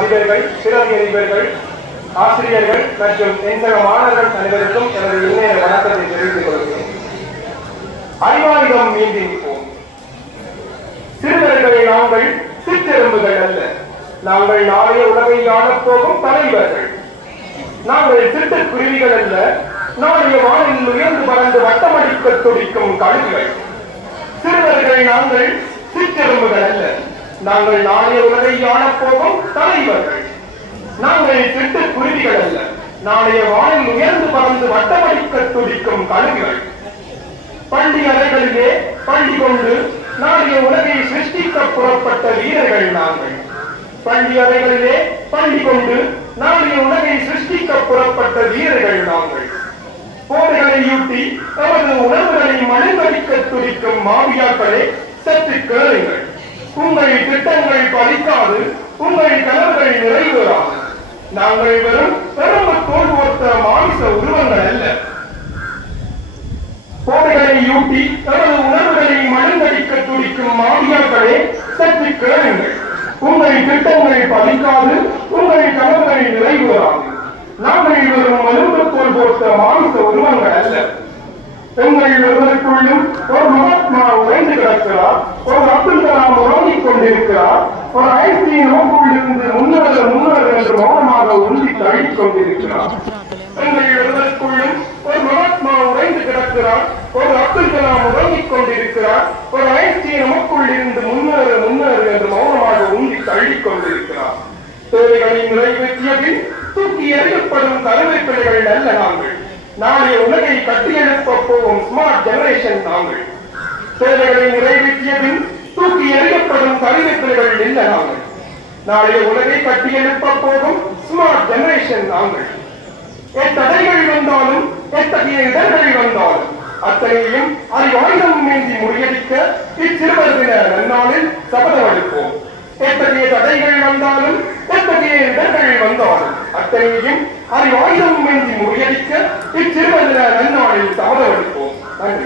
அதிபர்கள், சிறப்பு அதிபர்கள், ஆசிரியர்கள் மற்றும் என்சக மாணவர்கள் அனைவருக்கும் எனது இணைய வணக்கத்தை தெரிவித்துக் கொள்கிறேன். அறிவாயுதம் மீண்டிருப்போம். சிறுவர்களை நாங்கள் சிற்றெரும்புகள் அல்ல, நாங்கள் நாளைய உலகை ஆளப்போகும் தலைவர்கள். நாங்கள் சிட்டுக்குருவிகள் அல்ல, நாளைய வானில் உயர்ந்து பறந்து வட்டமடிக்க துடிக்கும் கழுகுகள். சிறுவர்கள் நாங்கள் சிற்றெரும்புகள் அல்ல, நாங்கள் நாளைய உலகை ஆளப்போகும் தலைவர்கள். நாங்கள் சிட்டுக்குருவிகள் அல்ல, நாளைய வானில் உயர்ந்து பறந்து வட்டமடிக்க துடிக்கும் கழுகுகள். பள்ளி அறைகளிலே பள்ளி கொண்டு நாளைய உலகை சிருஷ்டிக்க புறப்பட்ட வீரர்கள் நாங்கள். பள்ளி அறைகளிலே பள்ளி கொண்டு நாளைய உலகை சிருஷ்டிக்க புறப்பட்ட வீரர்கள் நாங்கள். போதைகளை யூட்டி நமது உணர்வுகளை மழுங்கடிக்க துடிக்கும் மாவியாக்களே, சற்று கேளுங்கள். உங்கள் திட்டங்கள் பலிக்காது, உங்கள் கனவுகள் நிறைவேறாது. நாங்கள் வெறும் பெரும்பு தோல் ஓர்த்த மாமிச உருவங்கள் அல்ல. போதைகளை யூட்டி நமது உணர்வுகளை மழுங்கடிக்க துடிக்கும் மாவியாக்களே, சற்று கேளுங்கள். உங்கள் திட்டங்கள் பலிக்காது, உங்கள் கனவுகள் நிறைவேறாது. நாங்கள் வெறும் எலும்பு தோல் ஓர்த்த மாமிச உருவங்கள் அல்ல. எங்கள் ஒருவருக்குள்ளும் ஒரு மகாத்மா உறைந்து கிடக்கிறார், ஒரு அப்துல் கலாம் உறங்கிக் கொண்டிருக்கிறார், ஒரு ஐஸ்கிரீம் நோக்குள்ளிருந்து முன்னேறு என்று மௌனமாக உந்தி தள்ளிக் கொண்டிருக்கிறார். எங்கள் ஒருவருக்குள்ளும் ஒரு மகாத்மா உறைந்து கிடக்கிறார், ஒரு அப்துல் கலாம் உறங்கிக் கொண்டிருக்கிறார், ஒரு ஐஸ்கிரீம் நமக்குள்ளிருந்து முன்னேறு என்று மௌனமாக உந்தி தள்ளிக் கொண்டிருக்கிறார். தேவைகளை நிறைவேற்றிய பின் தூக்கி எறியப்படும் தலைமை பிள்ளைகள் அல்ல நாங்கள். நாளைய உலகை கட்டியெழுப்ப போகும் ஸ்மார்ட் ஜெனரேஷன் நாங்கள். தேவைகளை நிறைவேற்றிய பின் தூக்கி எறியப்படும் கருவிப்பிள்ளைகள் இல்லை நாங்கள். நாளைய உலகை கட்டியெழுப்ப போகும் ஸ்மார்ட் ஜெனரேஷன் நாங்கள். எத்தடைகள் வந்தாலும், எத்தகைய இடர்கள் வந்தாலும் அத்தனையும் அறிவாயுதம் மீந்தி முறியடிக்க இச்சிறுவர் தின நன்னாளில் சபதம் அளிப்போம். எத்தகைய தடைகள் வந்தாலும், எத்தகைய இடர்கள் வந்தாலும் அத்தனையும் அறிவாயுதம் மீந்தி முறியடிக்க இச்சிறுவர் தின நன்னாளில் சபதம் அளிப்போம். நன்றி.